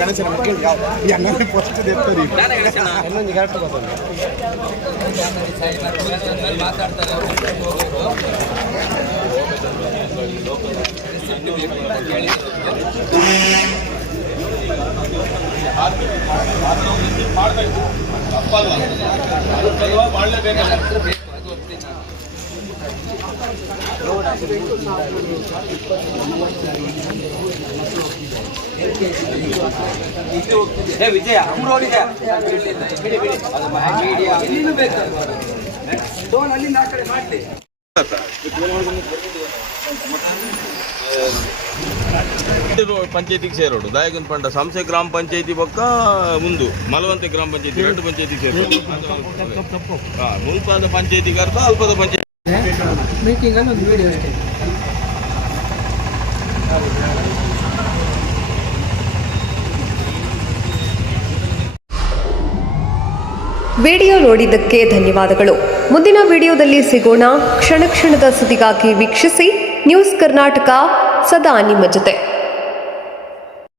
ಗಣೇಶನ ಮಕ್ಕಳಿಗೆ ಎಣ್ಣೆ ಫಸ್ಟ್ ಎತ್ತಾರೆ ಇನ್ನೊಂದು ಕರೆಕ್ಟ್ ಗೊತ್ತಲ್ಲ ಮಾತಾಡ್ತಾರೆ ವಿಜಯ ಅಲ್ಲಿಂದ ಆ ಕಡೆ ಮಾಡಿ ಪಂಚಾಯತಿಗೆ ಸೇರೋಡು ದಾಯಕನ್ ಪಂಡ ಸಂಸ್ಥೆ ಗ್ರಾಮ ಪಂಚಾಯತಿ ಪಕ್ಕ ಮುಂದು ಮಲವಂತೆ ಗ್ರಾಮ ಪಂಚಾಯತಿ ಎರಡು ಪಂಚಾಯತಿಗೆ ಸೇರೋದು ಮುಲ್ಪಾದ ಪಂಚಾಯತಿಗೆ ಅರ್ಥ ಅಲ್ಪದ ಪಂಚಾಯತಿ ಮೀಟಿಂಗ್ ಅಲ್ಲಿ ಒಂದು ವಿಡಿಯೋ ಅಷ್ಟೇ. ವಿಡಿಯೋ ನೋಡಿದ್ದಕ್ಕೆ ಧನ್ಯವಾದಗಳು. ಮುಂದಿನ ವಿಡಿಯೋದಲ್ಲಿ ಸಿಗೋಣ. ಕ್ಷಣ ಕ್ಷಣದ ಸುದ್ದಿಗಾಗಿ ವೀಕ್ಷಿಸಿ ನ್ಯೂಸ್ ಕರ್ನಾಟಕ, ಸದಾ ನಿಮ್ಮ ಜೊತೆ.